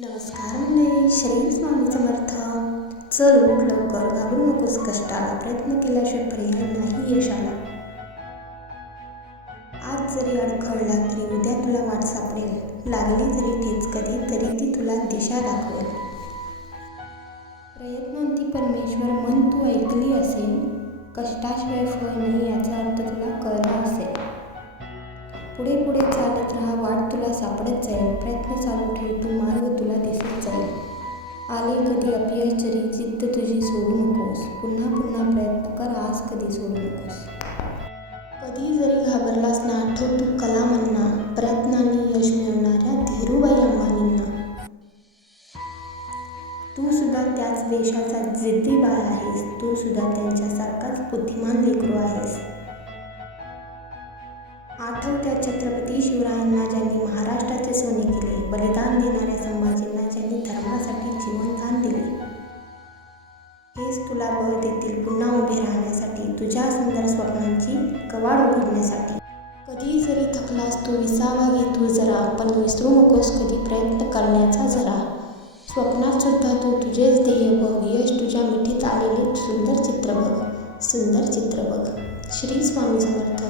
नमस्कार मंडळी, श्री स्वामी समर्थ. चल उठ लवकर, घाबरू नकोस कष्टाला, प्रयत्न केल्याशिवाय पर्याय नाही यशाला. आज जरी अडखळला तरी उद्या तुला वाट सापडेल, लागली जरी ठेच कधी तरी ती तुला दिशा दाखवेल. प्रयत्नांती परमेश्वर मन तू ऐकली असेल, कष्टाशिवाय फळ नाही याचा अर्थ तुला कळला असेल. पुढे पुढे चालत राहा, वाट तुला सापडत जाईल, प्रयत्न चालू ठेव, तू मार्ग तुला दिसत जाईल. आले कधी अपयश जरी जिद्द तुझी सोडू नकोस, पुन्हा पुन्हा प्रयत्न कर, आज कधी सोडू नकोस. कधी जरी घाबरलास ना, आठव तू कलामांना, प्रयत्नांनी यश मिळवणाऱ्या धीरूभाई अंबानींना. तू सुद्धा त्याच देशाचा जिद्दी बाळ आहेस, तू सुद्धा त्यांच्यासारखाच बुद्धिमान लेकरू आहेस. आठव त्या छत्रपती शिवरायांना ज्यांनी महाराष्ट्राचे सोने केले, बलिदान देणाऱ्या संभाजींना ज्यांनी धर्मासाठी जीवनदान दिले. हेच तुला बळ देतील पुन्हा उभे राहण्यासाठी, तुझ्या सुंदर स्वप्नांची कवाड उघडण्यासाठी. कधी जरी थकलास तू विसावा घे तू जरा, पण विसरू नकोस कधी प्रयत्न करण्याचा जरा. स्वप्नात सुद्धा तू तुझेच ध्येय बघ, यश तुझ्या मिठीत आलेले सुंदर चित्र बघ, सुंदर चित्र बघ. श्री स्वामी समर्थ.